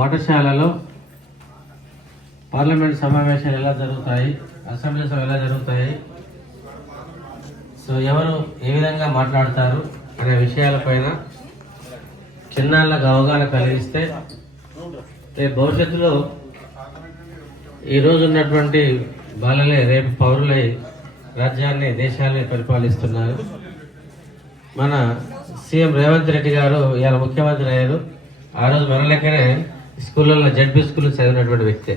పాఠశాలలో పార్లమెంట్ సమావేశాలు ఎలా జరుగుతాయి, అసెంబ్లీ సభ ఎలా జరుగుతాయి, సో ఎవరు ఏ విధంగా మాట్లాడతారు అనే విషయాలపైన చిన్నాళ్ళకు అవగాహన కలిగిస్తే రేపు భవిష్యత్తులో ఈరోజు ఉన్నటువంటి బాలలే రేపు పౌరులై రాజ్యాన్ని దేశాన్ని పరిపాలిస్తున్నారు. మన సీఎం రేవంత్ రెడ్డి గారు ఇవాళ ముఖ్యమంత్రి అయ్యారు. ఆ రోజు మన లెక్కనే స్కూళ్ళల్లో జడ్పీ స్కూల్లో చదివినటువంటి వ్యక్తే.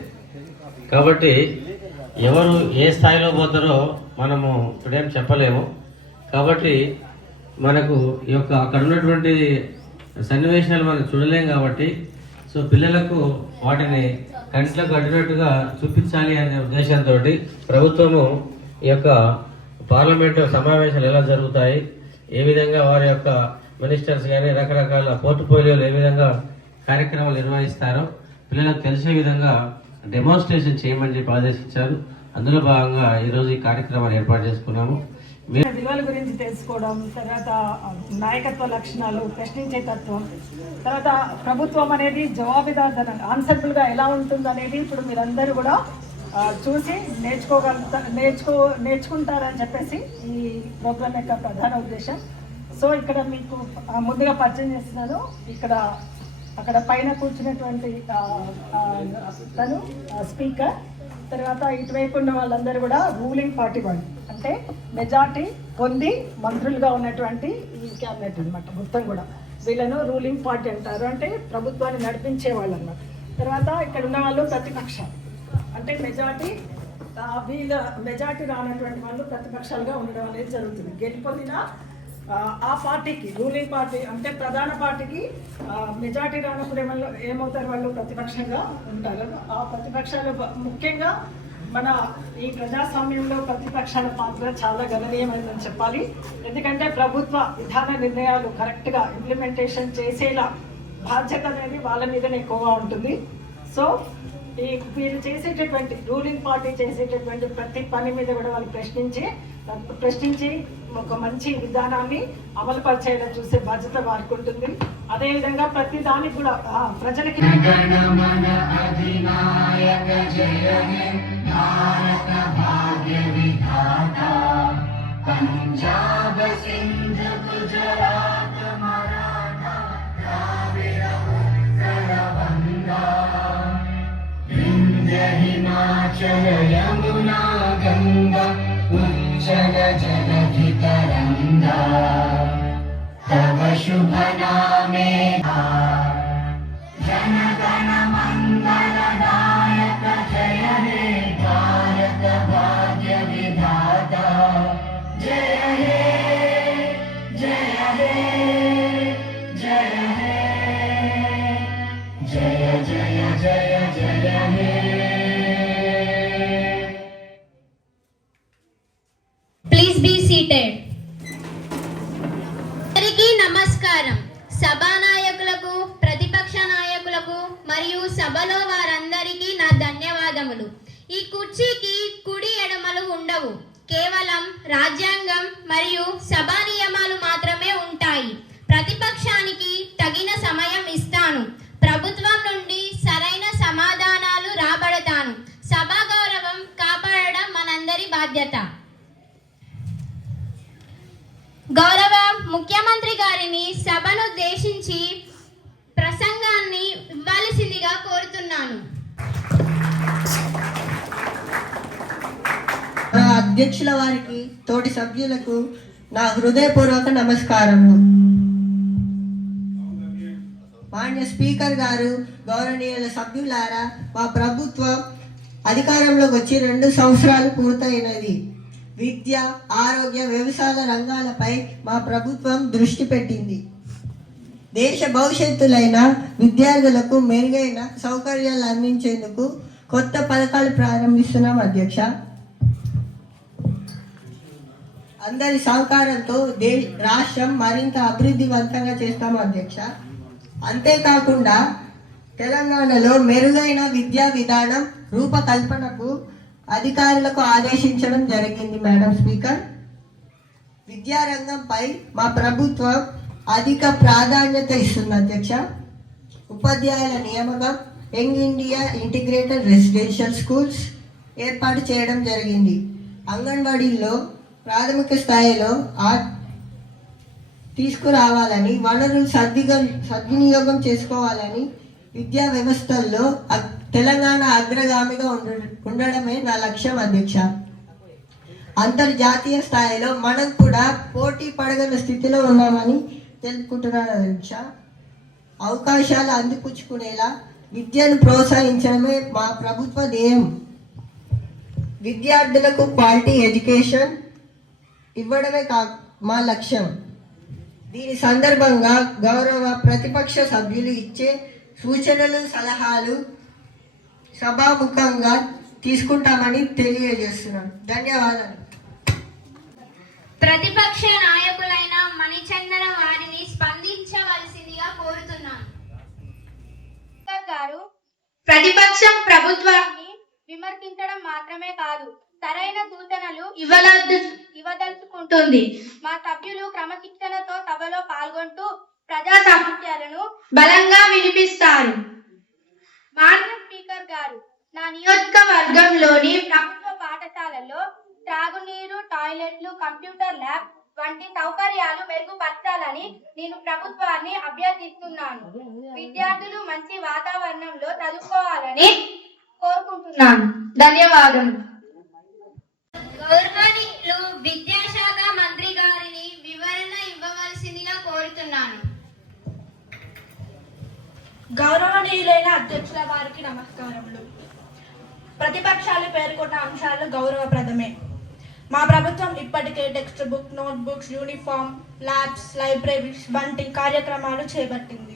కాబట్టి ఎవరు ఏ స్థాయిలో పోతారో మనము ఇప్పుడేం చెప్పలేము. కాబట్టి మనకు ఈ యొక్క అక్కడ ఉన్నటువంటి సన్నివేశాలు మనం చూడలేం. కాబట్టి సో పిల్లలకు వాటిని కంట్లకు అడ్డినట్టుగా చూపించాలి అనే ఉద్దేశంతో ప్రభుత్వము ఈ యొక్క పార్లమెంటు సమావేశాలు ఎలా జరుగుతాయి, ఏ విధంగా వారి యొక్క మినిస్టర్స్ కానీ రకరకాల పోర్ట్ఫోలియోలు ఏ విధంగా కార్యక్రమాలు నిర్వహిస్తారో పిల్లలకు తెలిసే విధంగా డెమోన్స్ట్రేషన్ చేయమని చెప్పి ఆదేశించారు. అందులో భాగంగా ఈరోజు ఈ కార్యక్రమాన్ని ఏర్పాటు చేసుకున్నాము. విలువల గురించి తెలుసుకోవడం, తర్వాత నాయకత్వ లక్షణాలు, ప్రశ్నించే తత్వం, తర్వాత ప్రభుత్వం అనేది జవాబుదార్ ఆన్సర్ఫుల్గా ఎలా ఉంటుంది అనేది ఇప్పుడు మీరందరూ కూడా చూసి నేర్చుకుంటారని చెప్పేసి ఈ ప్రోగ్రామ్ యొక్క ప్రధాన ఉద్దేశం. సో ఇక్కడ మీకు ముందుగా పరిచయం చేస్తున్నాను. అక్కడ పైన కూర్చున్నటువంటి తను స్పీకర్, తర్వాత ఇటువైపు ఉన్న వాళ్ళందరూ కూడా రూలింగ్ పార్టీ వాళ్ళు, అంటే మెజార్టీ పొంది మంత్రులుగా ఉన్నటువంటి ఈ క్యాబినెట్ అనమాట. మొత్తం కూడా వీళ్ళను రూలింగ్ పార్టీ అంటారు, అంటే ప్రభుత్వాన్ని నడిపించే వాళ్ళు అన్నమాట. తర్వాత ఇక్కడ ఉన్న వాళ్ళు ప్రతిపక్షాలు, అంటే మెజార్టీ రానటువంటి వాళ్ళు ప్రతిపక్షాలుగా ఉండడం అనేది జరుగుతుంది. గెలిపొందిన ఆ పార్టీకి, రూలింగ్ పార్టీ అంటే ప్రధాన పార్టీకి మెజార్టీ రానప్పుడు ఏమవుతారు, వాళ్ళు ప్రతిపక్షంగా ఉంటారు. ఆ ప్రతిపక్షాలు ముఖ్యంగా మన ఈ ప్రజాస్వామ్యంలో ప్రతిపక్షాల పాత్ర చాలా గణనీయమైందని చెప్పాలి. ఎందుకంటే ప్రభుత్వ విధాన నిర్ణయాలు కరెక్ట్గా ఇంప్లిమెంటేషన్ చేసేలా బాధ్యత అనేది వాళ్ళ మీదనే ఎక్కువగా ఉంటుంది. సో వీళ్ళు చేసేటటువంటి రూలింగ్ పార్టీ చేసేటటువంటి ప్రతి పని మీద కూడా వాళ్ళు ప్రశ్నించి ఒక మంచి విధానాన్ని అమలు పరిచేయడం చూసే బాధ్యత వారికి ఉంటుంది. అదేవిధంగా ప్రతి దానికి కూడా ప్రజలకి हिमाचल यमुना गंगा उज्जल जलधि तरंगा तव शुभ नामे जन गण मंगल दायक जय हे भारत भाग्य विधाता जय हे जय हे जय हे जय जय जय जय हे. అందరికీ నమస్కారం. సభానాయకులకు, ప్రతిపక్ష నాయకులకు మరియు సభలో వారందరికీ నా ధన్యవాదములు. ఈ కుర్చీకి కుడి ఎడమలు ఉండవు. కేవలం రాజ్యాంగం మరియు సభా నియమాలు మాత్రమే ఉంటాయి. ప్రతిపక్షానికి తగిన సమయం ఇస్తాను. ప్రభుత్వం నుండి సరైన సమాధానాలు రాబడతాను. సభా గౌరవం కాపాడడం మనందరి బాధ్యత. గౌరవ ముఖ్యమంత్రి గారిని సభను ఉద్దేశించి ప్రసంగాన్ని ఇవ్వాల్సిందిగా కోరుతున్నాను. అధ్యక్షుల వారికి, తోటి సభ్యులకు నా హృదయపూర్వక నమస్కారము. మాన్య స్పీకర్ గారు, గౌరవనీయుల సభ్యులారా, మా ప్రభుత్వం అధికారంలోకి వచ్చి 2 సంవత్సరాలు పూర్తయినది. విద్య, ఆరోగ్య, వ్యవసాయ రంగాలపై మా ప్రభుత్వం దృష్టి పెట్టింది. దేశ భవిష్యత్తులైన విద్యార్థులకు మెరుగైన సౌకర్యాలు అందించేందుకు కొత్త పథకాలు ప్రారంభిస్తున్నాం అధ్యక్ష. అందరి సహకారంతో రాష్ట్రం మరింత అభివృద్ధివంతంగా చేస్తాం అధ్యక్ష. అంతేకాకుండా తెలంగాణలో మెరుగైన విద్యా విధానం రూపకల్పనకు అధికారులకు ఆదేశించడం జరిగింది. మేడం స్పీకర్, విద్యారంగంపై మా ప్రభుత్వం అధిక ప్రాధాన్యత ఇస్తుంది అధ్యక్ష. ఉపాధ్యాయుల నియామకం, young India integrated residential schools ఏర్పాటు చేయడం జరిగింది. అంగన్వాడీల్లో ప్రాథమిక స్థాయిలో తీసుకురావాలని, వనరులు సద్వినియోగం చేసుకోవాలని, విద్యా వ్యవస్థల్లో తెలంగాణ అగ్రగామిగా ఉండడమే నా లక్ష్యం అధ్యక్ష. అంతర్జాతీయ స్థాయిలో మనం కూడా పోటీ పడగల స్థితిలో ఉన్నామని తెలుపుకుంటున్నాను అధ్యక్ష. అవకాశాలు అందిపుచ్చుకునేలా విద్యను ప్రోత్సహించడమే మా ప్రభుత్వ ధ్యేయం. విద్యార్థులకు క్వాలిటీ ఎడ్యుకేషన్ ఇవ్వడమే మా లక్ష్యం. దీని సందర్భంగా గౌరవ ప్రతిపక్ష సభ్యులు ఇచ్చే సూచనలు, సలహాలు సభాముఖంగా తీసుకుంటామని తెలియజేస్తున్నాను. ధన్యవాదాలు. ప్రతిపక్ష నాయకులైన మణిచందన వారిని స్పందించవలసిందిగా కోరుతున్నాను. గారు ప్రతిపక్షం ప్రభుత్వాన్ని విమర్శించడం మాత్రమే కాదు, సరైన సూచనలు ఇవ్వదలుచుకుంటుంది. మా సభ్యులు క్రమశిక్షణతో సభలో పాల్గొంటూ ప్రజా సమస్యలను బలంగా వినిపిస్తారు. మాన్య స్పీకర్ గారు, నా నియోజకవర్గంలోని ప్రభుత్వ పాఠశాలల్లో త్రాగునీరు, టాయిలెట్లు, కంప్యూటర్ ల్యాబ్ వంటి సౌకర్యాలు మెరుగుపరచాలని నేను ప్రభుత్వాన్ని అభ్యర్థిస్తున్నాను. విద్యార్థులు మంచి వాతావరణంలో చదువుకోవాలని కోరుకుంటున్నాను. ధన్యవాదాలు. గౌరవనీయులు విద్యాశాఖ మంత్రి గారిని వివరణ ఇవ్వవలసిందిగా కోరుతున్నాను. గౌరవనీయులైన అధ్యక్షుల వారికి నమస్కారములు. ప్రతిపక్షాలు పేర్కొన్న అంశాలు గౌరవప్రదమే. మా ప్రభుత్వం ఇప్పటికే text book, note books, uniform, labs, libraries వంటి కార్యక్రమాలు చేపట్టింది.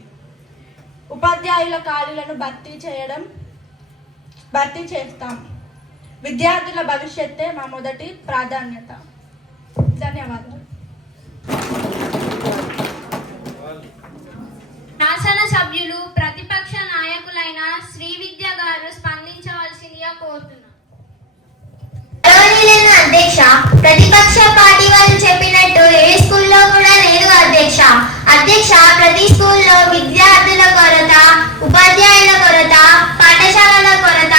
ఉపాధ్యాయుల ఖాళీలను భర్తీ చేస్తాం. విద్యార్థుల భవిష్యత్తే మా మొదటి ప్రాధాన్యత. ధన్యవాదాలు. శాసన సభ్యులు ప్రతిపక్ష నాయకులైన శ్రీ విద్య గారు స్పందించవలసిందిగా కోరుతున్నాను. అధ్యక్ష, ప్రతిపక్ష పార్టీ వాళ్ళు చెప్పినట్టు ఏ స్కూల్లో కూడా లేదు అధ్యక్ష. ప్రతి స్కూల్లో విద్యార్థుల కొరత, ఉపాధ్యాయుల కొరత, పాఠశాలల కొరత,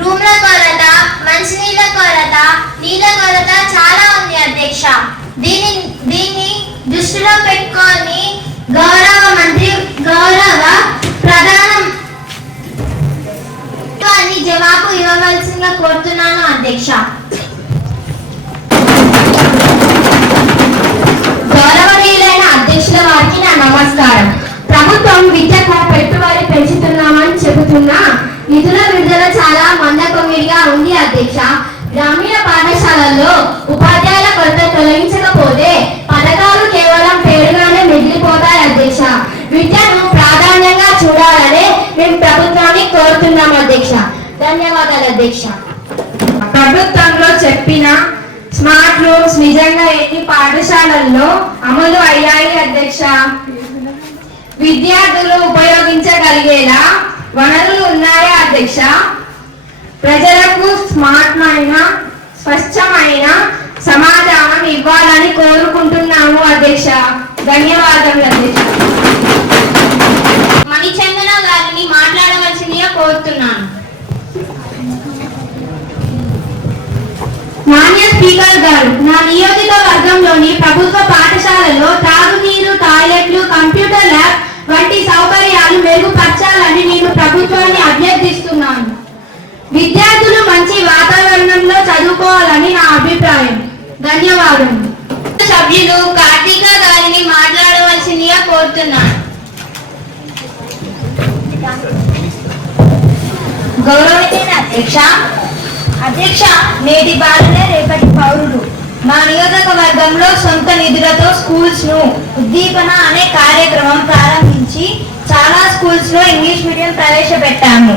రూమ్ల కొరత, మంచినీళ్ళ కొరత, నీళ్ళ కొరత చాలా ఉంది అధ్యక్ష. దీన్ని దృష్టిలో పెట్టుకొని గౌరవ ప్రధాన జవాబు ఇవ్వవలసిందిగా కోరుతున్నాను అధ్యక్ష. గౌరవనీయులైన అధ్యక్షుల వారికి నా నమస్కారం. ప్రభుత్వం విద్యకు పెట్టుబడి పెంచుతున్నామని చెబుతున్నా నిధుల విడుదల చాలా మందకొమ్మిడిగా ఉంది అధ్యక్ష. గ్రామీణ పాఠశాలల్లో ఉపాధ్యాయుల కొరత తొలగించకపోతే పథకాలు కేవలం పేరుగానే మిగిలిపోతాయి అధ్యక్ష. విద్యను ప్రాధాన్యంగా చూడాలని మేము ప్రభుత్వాన్ని కోరుతున్నాం అధ్యక్ష. ధన్యవాదాలు అధ్యక్ష. ప్రభుత్వంలో చెప్పిన స్మార్ట్ రూమ్స్ నిజంగా ఎన్ని పాఠశాలల్లో అమలు అయ్యాయి అధ్యక్ష? విద్యార్థులు ఉపయోగించగలిగేలా వనరులు ఉన్నాయా అధ్యక్ష? ప్రజలకు స్వచ్ఛమైన సమాధానం ఇవ్వాలని కోరుకుంటున్నాము అధ్యక్ష. ధన్యవాదాలు అధ్యక్ష. మణిచందన గారిని మాట్లాడవలసిందిగా కోరుతున్నాను. మాన్య స్పీకర్ గారు, నా నియోజకవర్గంలోని ప్రభుత్వ పాఠశాలలో తాగునీరు, టాయిలెట్లు, కంప్యూటర్ ల్యాబ్ వంటి సౌకర్యాలు మెరుగుపరచాలని నేను ప్రభుత్వాన్ని అభ్యర్థిస్తున్నాను. విద్యార్థులు మంచి వాతావరణంలో చదువుకోవాలని నా అభిప్రాయం. ధన్యవాదాలు. సభ్యులు కార్తీక గారిని మాట్లాడవలసిందిగా కోరుతున్నాను. గౌరవనీయ అధ్యక్ష, నేటి బాలలే రేపటి పౌరులు. మా నియోజకవర్గంలో సొంత నిధులతో స్కూల్స్ ను ఉద్దీపన అనే కార్యక్రమం ప్రారంభించి చాలా స్కూల్స్ లో ఇంగ్లీష్ మీడియం ప్రవేశపెట్టాము.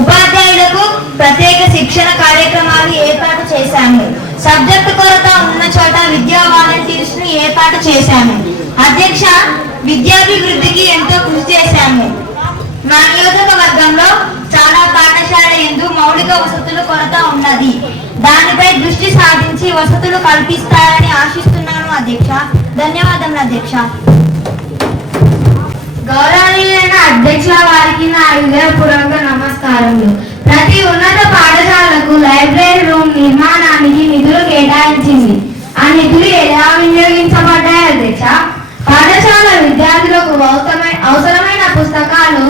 ఉపాధ్యాయులకు ప్రత్యేక శిక్షణ కార్యక్రమాలు ఏర్పాటు చేశాము. సబ్జెక్టు కొరత ఉన్న చోట విద్యా వాలంటీర్స్ ను ఏర్పాటు చేశాము. అధ్యక్ష, విద్యాభివృద్ధికి ఎంతో కృషి చేశాము. మా నియోజకవర్గంలో చాలా పాఠశాల యందు మౌలిక వసతుల కొరత ఉన్నది. దానిపై దృష్టి సాధించి వసతులు కల్పిస్తారని ఆశిస్తున్నాను అధ్యక్ష. ధన్యవాదములు అధ్యక్ష. గౌరవనీయులైన అధ్యక్షుల వారికి నా హృదయపూర్వక నమస్కారములు. ప్రతి ఉన్నత పాఠశాలకు లైబ్రరీ రూమ్ నిర్మాణానికి నిధులు కేటాయించింది. ఆ నిధులు ఎలా వినియోగించబడ్డాయి అధ్యక్ష? పాఠశాల విద్యార్థులకు అవసరమైన పుస్తకాలు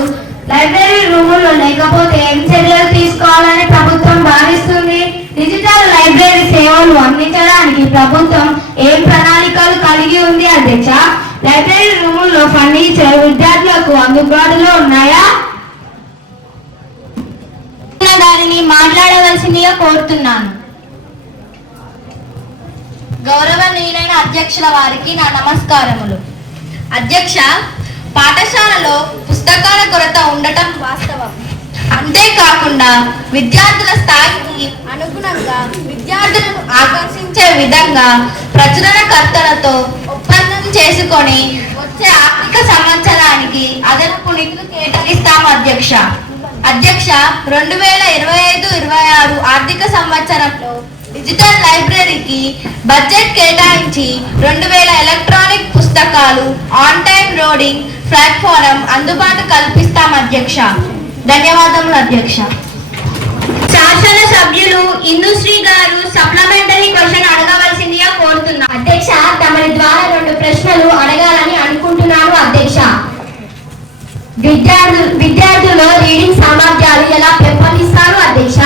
లైబ్రరీ రూముల్లో లేకపోతే ఏం చర్యలు తీసుకోవాలని ప్రభుత్వం భావిస్తుంది? డిజిటల్ లైబ్రరీ సేవలు అందించడానికి ప్రభుత్వం ఏం ప్రణాళికలు కలిగి ఉంది అధ్యక్ష? లైబ్రరీ రూముల్లో ఫర్నిచర్ విద్యార్థులకు అందుబాటులో ఉన్నాయా? గారిని మాట్లాడవలసిందిగా కోరుతున్నాను. గౌరవనీయులైన అధ్యక్షుల వారికి నా నమస్కారములు. అధ్యక్ష, పాఠశాలలో పుస్తకాల కొరత ఉండటం వాస్తవం. అంతేకాకుండా విద్యార్థుల స్థాయికి అనుగుణంగా విద్యార్థులను ఆకర్షించే విధంగా ప్రచురణకర్తలతో ఒప్పందం చేసుకొని వచ్చే ఆర్థిక సంవత్సరానికి అదనపు నిధులు కేటాయిస్తాము అధ్యక్ష. 2025-26 ఆర్థిక సంవత్సరంలో డిజిటల్ లైబ్రరీకి బడ్జెట్ కేటాయించి 2000 ఎలక్ట్రానిక్ పుస్తకాలు, ఆన్ టైం లోడింగ్ ప్లాట్ఫారం అందుబాటు కల్పిస్తాం అధ్యక్ష. ధన్యవాదములు అధ్యక్ష. శాసన సభ్యులు ఇందుశ్రీ గారు సప్లిమెంటరీ క్వశ్చన్ అడగవలసిందిగా కోరుతున్నా. అధ్యక్ష, తమరి ద్వారా 2 ప్రశ్నలు అడగాలని అనుకుంటున్నాను అధ్యక్ష. విద్యార్థుల్లో రీడింగ్ సామర్థ్యాలు ఎలా పెంపొందిస్తారు అధ్యక్ష?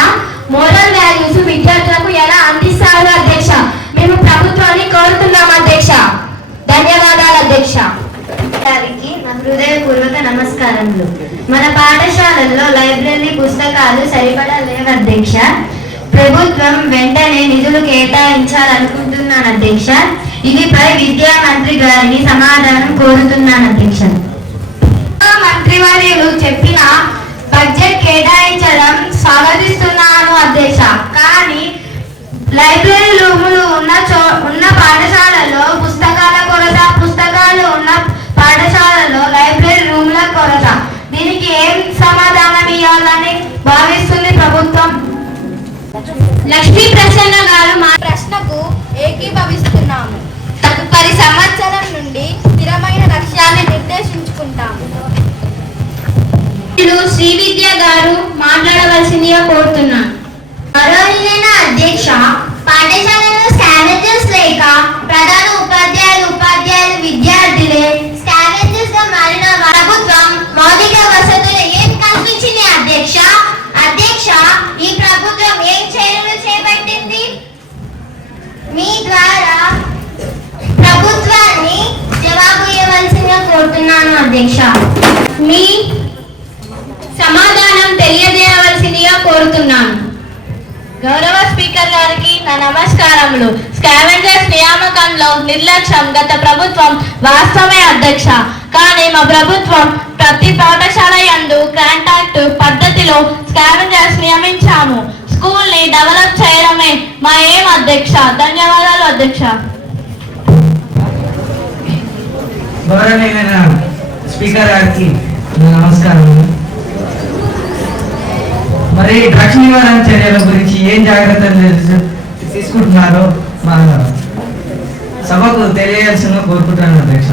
మోరల్ వాల్యూస్ విద్యార్థులకు ఎలా అందిస్తారు అధ్యక్ష? మేము ప్రభుత్వాన్ని కోరుతున్నాం అధ్యక్ష. ధన్యవాదాలు అధ్యక్ష. గారికి నా హృదయపూర్వక నమస్కారములు. మన పాఠశాలల్లో లైబ్రరీ పుస్తకాలు సరిపడా లేవు అధ్యక్ష. ప్రభుత్వం వెంటనే నిధులు కేటాయించాలనుకుంటున్నాను అధ్యక్ష. ఇదిపై విద్యా మంత్రి గారిని సమాధానం కోరుతున్నాను అధ్యక్ష. మంత్రివర్యులు చెప్పిన బడ్జెట్ కేటాయించడం స్వాగతిస్తున్నాను అధ్యక్ష. కానీ లైబ్రరీ రూములు ఉన్న పాఠశాలలో పుస్తకాలు ఉన్న పాఠశాలలో లైబ్రరీ రూముల కొరత. దీనికి ఏం సమాధానం ఇవ్వాలని భావిస్తుంది ప్రభుత్వం? లక్ష్మీ ప్రసన్న గారు మా ప్రశ్నకు ఏకీభవిస్తున్నాము. తదుపరి సంవత్సరం నుండి స్థిరమైన లక్ష్యాన్ని నిర్దేశించుకుంటాము. శ్రీ విద్య గారు మాట్లాడవలసిందిగా కోరుతున్నాను. గౌరవనీయులైన అధ్యక్ష, పాఠశాలలో స్కావెంజర్స్ లేక ప్రధాన ఉపాధ్యాయులు విద్యార్థులే స్కావెంజర్స్ గా మారిన ప్రభుత్వం మౌలిక వసతులు ఏం కల్పించింది అధ్యక్ష? ఈ ప్రభుత్వం ఏం చర్యలు చేపట్టింది? మీ ద్వారా ప్రభుత్వాన్ని జవాబు ఇవ్వవలసిందిగా కోరుతున్నాను అధ్యక్ష. మీ సమాధానం తెలియజేయవలసిందిగా కోరుతున్నాను. గౌరవ స్పీకర్ గారికి నా నమస్కారములు. స్కావెంజర్స్ నియామకంలో నిర్లక్ష్యం గత ప్రభుత్వం వాస్తవమే అధ్యక్ష. కానీ మా ప్రభుత్వం ప్రతి పాఠశాల యందు కాంటాక్ట్ పద్ధతిలో స్కావెంజర్స్ నియమించాము. స్కూల్ ని డెవలప్ చేయడమే మా ఏం అధ్యక్ష. ధన్యవాదాలు అధ్యక్ష. గౌరవనీయులైన స్పీకర్ గారికి నమస్కారం. మరి డ్రగ్స్ నివారణ చర్యల గురించి ఏం జాగ్రత్తలు తీసుకుంటున్నారో మా సభకు తెలియాల్సిందిగా కోరుకుంటున్నాను అధ్యక్ష.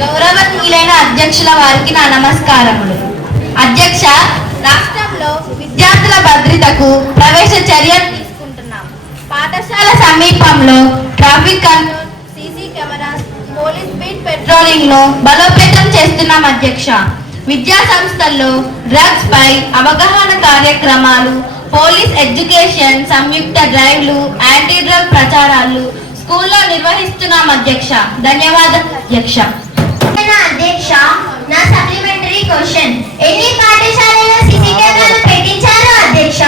గౌరవనీయులైన అధ్యక్షుల వారికి నా నమస్కారములు. అధ్యక్ష, రాష్ట్రంలో విద్యార్థుల భద్రతకు ప్రవేశ చర్యలు తీసుకుంటున్నాం. పాఠశాల సమీపంలో traffic control, CC cameras, police beat patrolling ను బలోపేతం చేస్తున్నాం అధ్యక్ష. విద్యా సంస్థల్లో డ్రగ్స్ పై అవగాహన కార్యక్రమాలు, పోలీస్ ఎడ్యుకేషన్ సంయుక్త డ్రైవ్లు, యాంటీ డ్రగ్ ప్రచారాలు స్కూల్లో నిర్వహిస్తున్నాం అధ్యక్ష. ధన్యవాదాలు అధ్యక్ష. అధ్యక్ష, నా సప్లిమెంటరీ క్వశ్చన్, ఎన్ని పాఠశాలలో సీసీ కెమెరాలు పెట్టించారు అధ్యక్ష?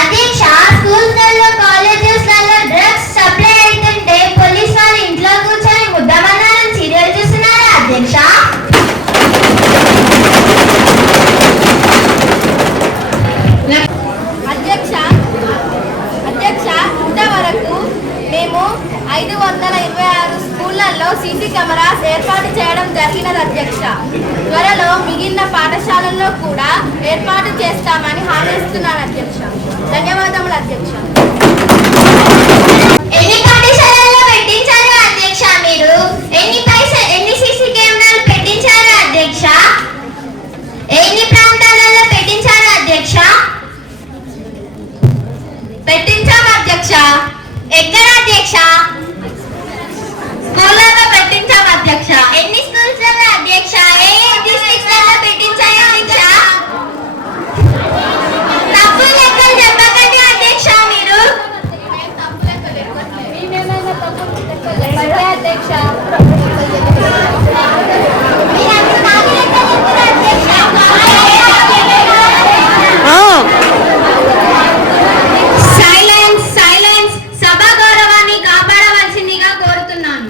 అధ్యక్ష, స్కూల్స్లలో కాలేజెస్లలో డ్రగ్స్ సప్లై అవుతుంటే పోలీస్ వాళ్ళు ఇంట్లో కూర్చొని ముద్దమన్నారం సీరియల్ చూస్తున్నారా అధ్యక్ష? అధ్యక్ష, ఇంతవరకు మేము 526 స్కూళ్లలో సీసీ కెమెరాస్ ఏర్పాటు చేయడం జరిగినది అధ్యక్ష. త్వరలో మిగిలిన పాఠశాలల్లో కూడా ఏర్పాటు చేస్తామని హామీ ఇస్తున్నాను అధ్యక్ష. ధన్యవాదములు అధ్యక్ష. ఎన్ని పాఠశాలల్లో పెట్టించారు అధ్యక్ష? మీరు ఎన్ని సీసీ కెమెరాలు పెట్టించారు అధ్యక్ష? ఎన్ని ప్రాంతాలలో పెట్టించారు అధ్యక్ష? పెట్టించాం అధ్యక్ష. ఎక్కడ అధ్యక్ష? స్కూళ్ళలో పెట్టించాం అధ్యక్ష. ఎన్ని స్కూల్స్ అధ్యక్ష? ఏ డిస్ట్రిక్ట్స్ లలో పెట్టించారు అధ్యక్ష? తప్పు లెక్కలు చెప్పకండి అధ్యక్ష. మీరు అధ్యక్ష సైలెన్స్. సభా గౌరవాన్ని కాపాడవలసిందిగా కోరుతున్నాను.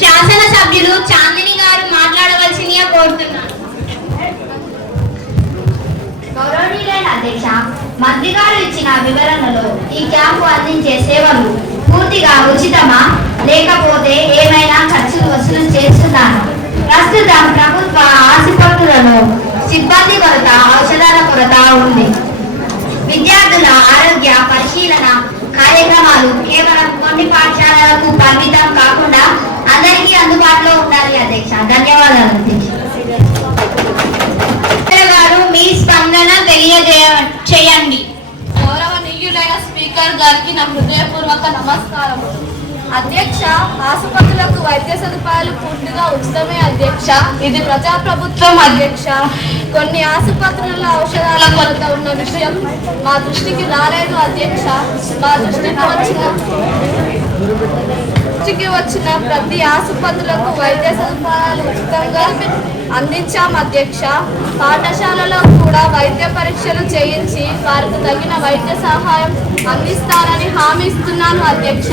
శాసనసభ్యులు చాందిని గారు మాట్లాడవలసిందిగా కోరుతున్నాను. గౌరవనీయులైన అధ్యక్ష, మంత్రి గారు ఇచ్చిన వివరణలో ఈ క్యాంపు అందించే సేవలు పూర్తిగా ఉచితమా లేకపోతే ఏమైనా ఖర్చులు వసూలు చేస్తున్నాను? ప్రస్తుతం ప్రభుత్వ ఆసుపత్రులలో సిబ్బంది కొరత, ఔషధాల కొరత ఉంది. విద్యార్థుల ఆరోగ్య పరిశీలన కార్యక్రమాలు కేవలం కొన్ని పాఠశాలలకు పరిమితం కాకుండా అందరికీ అందుబాటులో ఉండాలి అధ్యక్ష. ధన్యవాదాలు అధ్యక్ష. గారు మీ స్పందన తెలియజేయండి. గౌరవనీయులైన స్పీకర్ గారికి నా హృదయపూర్వక నమస్కారం. అధ్యక్ష, ఆసుపత్రులకు వైద్య సదుపాయాలు పూర్తిగా ఉచితమే అధ్యక్ష. ఇది ప్రజాప్రభుత్వం అధ్యక్ష. కొన్ని ఆసుపత్రుల్లో ఔషధాల కొరత ఉన్న విషయం మా దృష్టికి రాలేదు అధ్యక్ష. మా దృష్టికి వచ్చిన ప్రతి ఆసుపత్రులకు వైద్య సదుపాయాలు ఉచితంగా అందించాం అధ్యక్ష. పాఠశాలలో కూడా వైద్య పరీక్షలు చేయించి వారికి తగిన వైద్య సహాయం అందిస్తానని హామీ ఇస్తున్నాను అధ్యక్ష.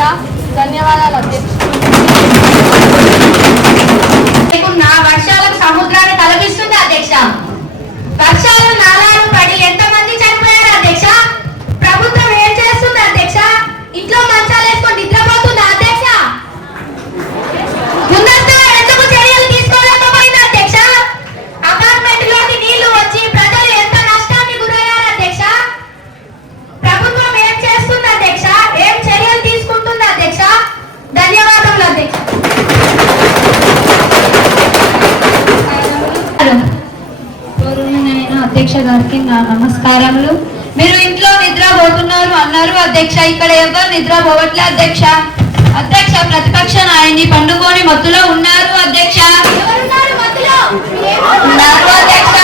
ధన్యవాదాలు అధ్యక్ష. వర్షాలకు సముద్రాన్ని తలపిస్తుంది అధ్యక్ష. వర్షాలు నాలాలు పడి ఎంతమంది చనిపోయారు అధ్యక్ష? ప్రభుత్వం ఏం చేస్తుంది అధ్యక్ష? ఇంట్లో మంచాలు వేసుకొని నిద్రపోతుందా అధ్యక్ష? ముందస్తుగా ఎందుకు చర్యలు తీసుకోలేకపోయింది అధ్యక్ష? అపార్ట్మెంట్ లోకి నీళ్లు వచ్చి ప్రజలు ఎంత నష్టాన్ని గురయ్యారు అధ్యక్ష? ప్రభుత్వం ఏం చేస్తుంది అధ్యక్ష? ఏం చర్యలు తీసుకుంటుంది అధ్యక్ష? ధన్యవాదములు అధ్యక్ష. అధ్యక్ష గారికి నా నమస్కారములు. మీరు ఇంట్లో నిద్రపోతున్నారు అన్నారు అధ్యక్ష. ఇక్కడ ఎవరు నిద్రపోవట్లే అధ్యక్ష. అధ్యక్ష, ప్రతిపక్ష నాయకుని పండుకొని మత్తులో ఉన్నారు అధ్యక్ష. ఉన్నారు అధ్యక్ష.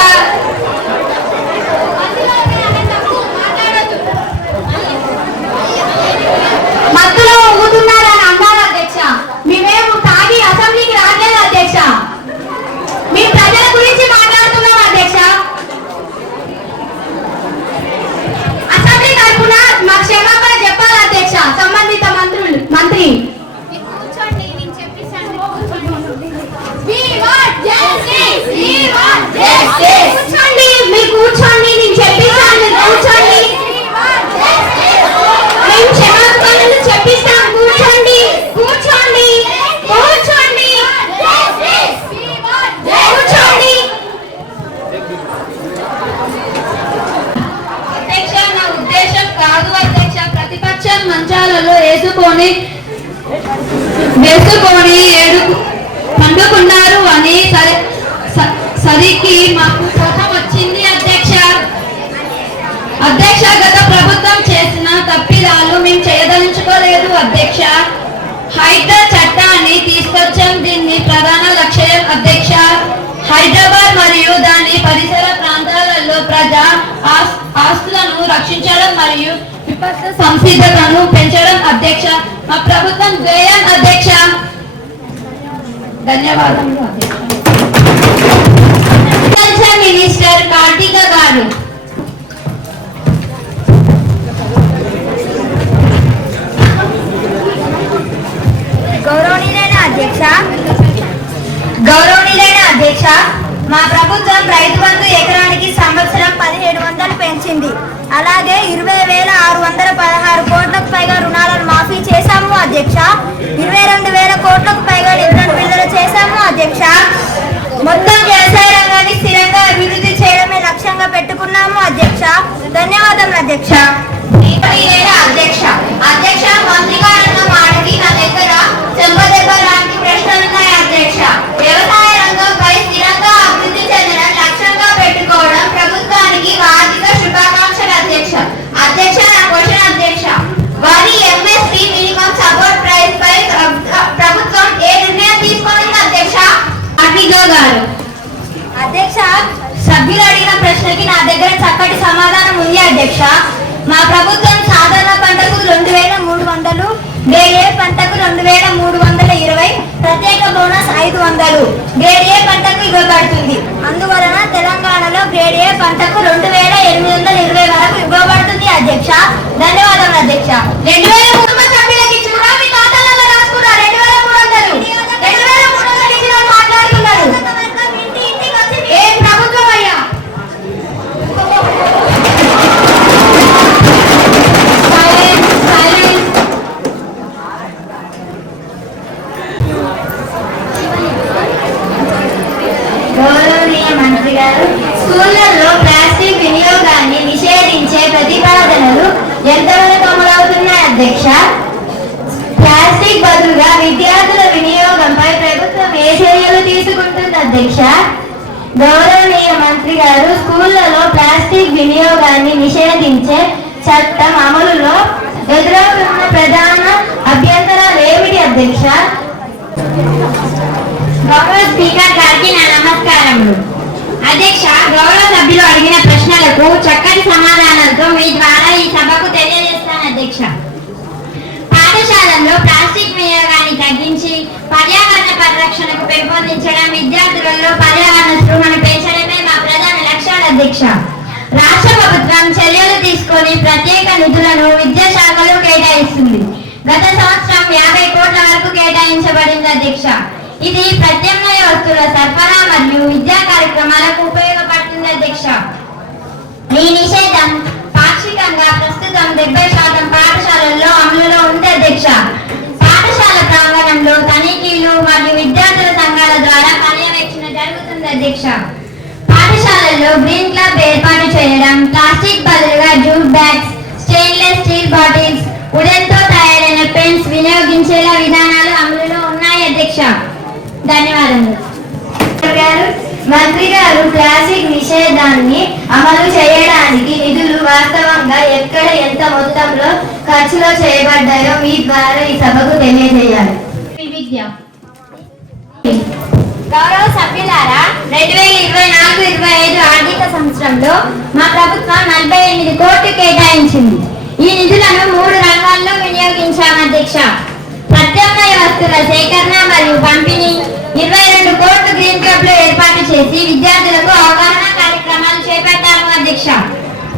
మత్తులో ఊగుతున్నారని అన్నారు అధ్యక్ష. మేమేమో తాగి అసెంబ్లీకి రాలేదు అధ్యక్ష. మీ ప్రజల గురించి మాట్లాడుతున్నాం అధ్యక్ష. అసెంబ్లీ తరఫున మా క్షమాపణ చెప్పాలి అధ్యక్ష. సంబంధిత మంత్రి కూర్చోండి, నేను చెప్పిస్తాను. కూర్చోండి, మీరు కూర్చోండి, నేను చెప్పిస్తాను. కూర్చోండి, మేము క్షమాపణలు చెప్పిస్తాం. కూర్చోండి, కూర్చోండి, కూర్చోండి, కూర్చోండి. అధ్యక్ష, నా ఉద్దేశం కాదు అధ్యక్ష. ప్రతిపక్షం మంచాలలో వేసుకొని పండుకున్నారు అని సరికి మాకు కోపం వచ్చింది అధ్యక్ష. అధ్యక్ష, గత ప్రభుత్వం చేసిన తప్పిదాలు మేము చేయదలుచుకోలేదు అధ్యక్ష. హైడ్రా చట్టాన్ని తీసుకొచ్చాం. దీన్ని ప్రధాన లక్ష్యం అధ్యక్ష హైదరాబాద్ మరియు దాని పరిసర ప్రాంతాలలో ప్రజా ఆస్తులను రక్షించడం మరియు విపత్తు సంసిద్ధతను పెంచడం అధ్యక్ష. మా ప్రభుత్వం ధ్యేయం అధ్యక్ష. ధన్యవాదములు అధ్యక్ష. మినిస్టర్ కార్తిక గారు. గౌరవనీయులైన అధ్యక్ష, మా ప్రభుత్వం రైతు బంధు ఎకరానికి సంవత్సరం 1700 పెంచింది. అలాగే 20,616 కోట్లకు పైగా రుణాలను మాఫీ చేశాము అధ్యక్ష. 22,000 కోట్లకు పైగా నిధులను విడుదల చేశాము అధ్యక్ష. మొత్తం వ్యవసాయ రంగాన్ని స్థిరంగా అభివృద్ధి చేయడమే లక్ష్యంగా పెట్టుకున్నాము అధ్యక్ష. ధన్యవాదములు అధ్యక్ష. అధ్యక్ష, మంత్రి ఇస్తారు. గ్రేడ్ ఏ పంటకు ఇవ్వబడుతుంది. అందువలన తెలంగాణలో గ్రేడ్ ఏ పంటకు 2820 వరకు ఇవ్వబడుతుంది అధ్యక్ష. ధన్యవాదాలు అధ్యక్ష. 2000 కుటుంబ సభ్యులకి చూడా మీ ఖాతాలలో రాసుకున్నా 2300 మాట్లాడుతున్నారు. ఏం ప్రభుత్వం అయ్యా? గౌరవనీయ మంత్రి గారు, స్కూళ్లలో ప్లాస్టిక్ వినియోగాన్ని నిషేధించే ప్రతిపాదనలు ఎంతవరకు అమలవుతున్నాయి అధ్యక్ష? ప్లాస్టిక్ బదులుగా విద్యార్థుల వినియోగంపై ప్రభుత్వం ఏ చర్యలు తీసుకుంటుంది అధ్యక్ష? గౌరవనీయ మంత్రి గారు, స్కూళ్లలో ప్లాస్టిక్ వినియోగాన్ని నిషేధించే చట్టం అమలులో ఎదురవుతున్న ప్రధాన అభ్యంతరాలు ఏమిటి అధ్యక్ష? గౌరవ స్పీకర్ గారికి నా నమస్కారములు. అధ్యక్ష, గౌరవ సభ్యులు అడిగిన ప్రశ్నలకు చక్కటి సమాధానాలతో మీ ద్వారా ఈ సభకు తెలియజేస్తాను అధ్యక్ష. పాఠశాలల్లో ప్లాస్టిక్ వినియోగాన్ని తగ్గించి పర్యావరణ పరిరక్షణకు పెంపొందించడం, విద్యార్థులలో పర్యావరణ స్పృహను పెంచడమే మా ప్రధాన లక్ష్యాలు అధ్యక్ష. రాష్ట్ర ప్రభుత్వం చర్యలు తీసుకొని ప్రత్యేక నిధులను విద్యాశాఖలో కేటాయిస్తుంది. గత సంవత్సరం 50 కోట్ల వరకు కేటాయించబడింది అధ్యక్ష. ఇది ప్రత్యామ్నాయ వస్తువుల సరఫరా మరియు విద్యా కార్యక్రమాలకు ఉపయోగపడుతుంది అధ్యక్ష. ఈ నిషేధం పాక్షికంగా ప్రస్తుతం 70% పాఠశాలల్లో అమలులో ఉంది అధ్యక్ష. పాఠశాల ప్రాంగణంలో తనిఖీలు మరియు విద్యార్థుల సంఘాల ద్వారా పర్యవేక్షణ జరుగుతుంది అధ్యక్ష. పాఠశాలల్లో గ్రీన్ క్లబ్ ఏర్పాటు చేయడం, ప్లాస్టిక్ బదులుగా jute bags, stainless steel bottles, wooden తో తయారైన పెన్స్ వినియోగించేలా విధానాలు అమలులో ఉన్నాయి అధ్యక్ష. ధన్యవాదాలు. మంత్రి గారు, ప్లాస్టిక్ నిషేధాన్ని అమలు చేయడానికి నిధులు వాస్తవంగా ఎక్కడ ఎంత మొత్తంలో ఖర్చులో చేయబడ్డాయో మీ ద్వారా ఈ సభకు తెలియజేయాలి. గౌరవ సభ్యులారా, 2024-25 ఆర్థిక సంవత్సరంలో మా ప్రభుత్వం 48 కోట్లు కేటాయించింది. ఈ నిధులను 3 రంగాల్లో వినియోగించాము అధ్యక్ష. ప్రత్యామ్నాయ వస్తువుల సేకరణ మరియు పంపిణీ, 22 కోట్లు గ్రీన్ క్లబ్ లో ఏర్పాటు చేసి విద్యార్థులకు అవగాహన కార్యక్రమాలు చేపట్టాము అధ్యక్ష.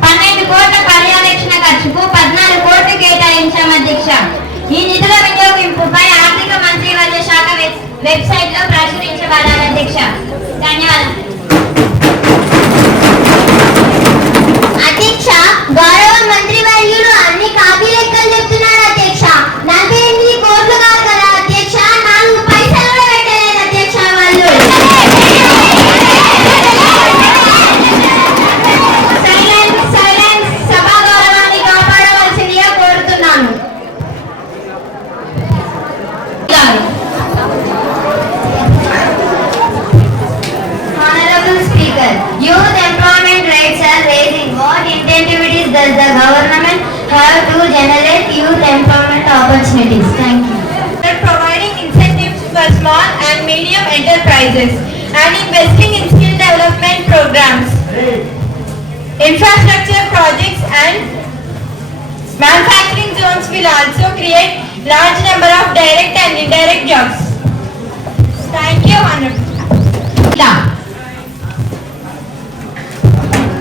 12 కోట్ల పర్యవేక్షణ ఖర్చుకు 14 కోట్లు కేటాయించాము అధ్యక్ష. ఈ నిధుల వినియోగింపుపై ఆర్థిక మంత్రివర్గ శాఖ వెబ్సైట్ లో ప్రచురించబడాలి అధ్యక్ష. ధన్యవాదాలు అధ్యక్ష. గౌరవ మంత్రి వర్యులు అన్ని కాపీ లెక్కలు చెప్తున్నారు అధ్యక్ష. 48 కోట్లు కాదు కదా అధ్యక్ష, 4 పైసలు కూడా పెట్టలేదు అధ్యక్ష వాళ్ళు. సైలెన్స్. సభా గౌరవాన్ని కాపాడవలసిందిగా కోరుతున్నాను. Honorable Speaker, youth employment rates are raising. What incentives does the government have to generate youth employment opportunities? Thank you. Providing incentives for small and medium enterprises and investing in skill development programs, infrastructure projects and manufacturing zones will also create large number of direct and indirect jobs. Thank you, Honorable.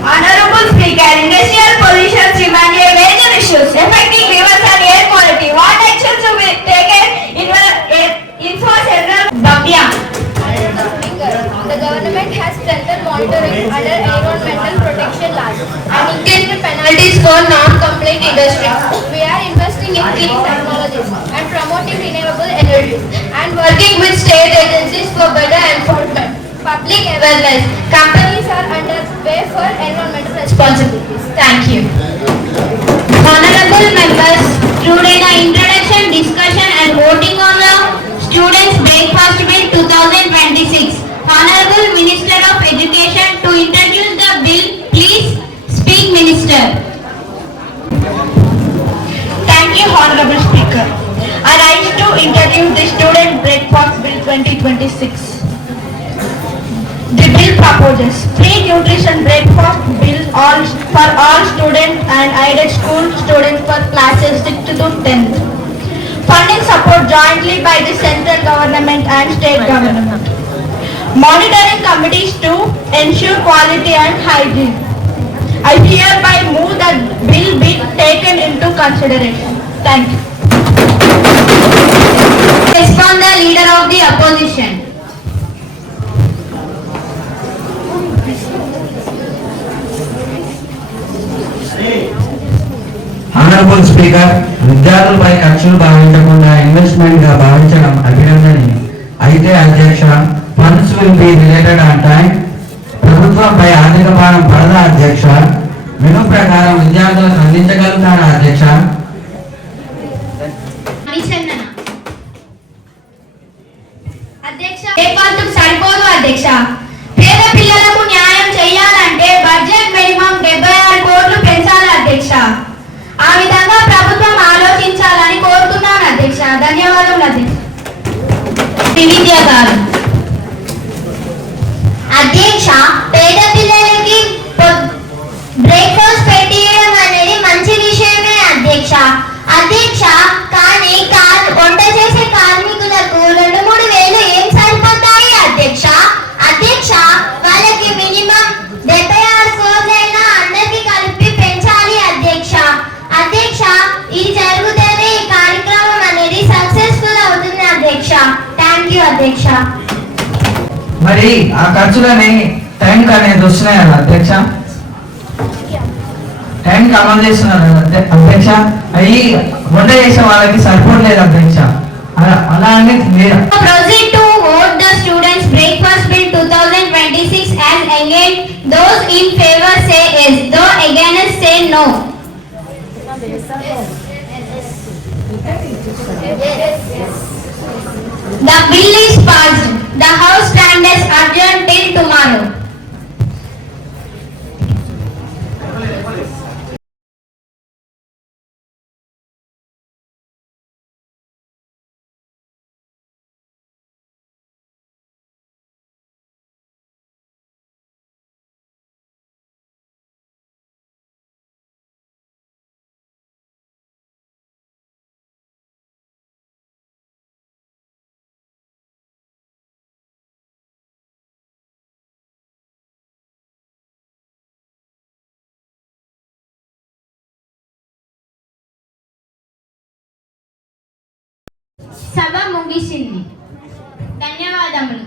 Honorable Speaker, industrial pollution remain a major issue affecting rivers and air quality. What actions will be taken in for general Bhavya? The government has strengthened monitoring under environmental protection laws and increased penalties for non-compliant industries. We are investing in clean technologies and promoting renewable energies and working with state agencies for better enforcement. Public awareness. Companies are under way for environmental responsibilities. Thank you. Honorable members, during the introduction, discussion and voting on the Students' Breakfast Bill 2026, Honorable Minister of Education to introduce the bill. Please speak, Minister. Thank you, Honorable Speaker. I rise to introduce the Student Breakfast Bill 2026. The bill proposes free nutrition breakfast bill for all students and aided school students for classes 6th to 10th. Funding support jointly by the central government and state government. monitoring committees to ensure quality and hygiene. I hereby move that bill be taken into consideration. Thank you. Respond the leader of the opposition. Honourable speaker, విద్యార్థులపై ఖర్చులు భావించకుండా investment గా భావించడం అభినందనీయం. అయితే అధ్యక్ష, funds will be related on time. ప్రభుత్వంపై ఆర్థిక భారం పడదా అధ్యక్ష? మెను ప్రకారం విద్యార్థులకు అందించగలుగుతారా అధ్యక్ష? అధ్యక్ష, సరిపోదు అధ్యక్ష. పేద పిల్లలకు న్యాయం చేయాలంటే బడ్జెట్ మినిమం 76 కోట్లు పెంచాలి అధ్యక్ష. ఆ విధంగా ప్రభుత్వం ఆలోచించాలని కోరుతున్నాను అధ్యక్ష. ధన్యవాదములు అధ్యక్ష. విద్యా గారు. అధ్యక్ష, పేద పిల్లలకి బ్రేక్ఫాస్ట్ పెట్టియడం అనేది మంచి విషయమే అధ్యక్ష. అధ్యక్ష, కానీ వంట చేసే కార్మికులకు 2-3 వేలు ఏం సరిపోతాయి అధ్యక్ష? అధ్యక్ష, వాళ్ళకి మినిమం 76 కోట్లైనా అందరికి కలిపి పెంచాలి అధ్యక్ష. అధ్యక్ష, ఇది జరుగుతూనే ఈ కార్యక్రమం అనేది సక్సెస్ఫుల్ అవుతుంది అధ్యక్ష. థ్యాంక్ యూ అధ్యక్ష. మరి ఆ ఖర్చులని టైంకి అనేది వస్తున్నాయి కదా అధ్యక్ష? టైంకి అమలు చేస్తున్నారు అధ్యక్ష. అవి వంట చేసే వాళ్ళకి సరిపోవట్లేదు అధ్యక్ష. అలా అని మీరు Proceed to vote the students breakfast bill 2026 as against. Those in favor say yes, those against say no. The bill is passed. The house stands adjourned till tomorrow. సభ ముగిసింది. ధన్యవాదములు.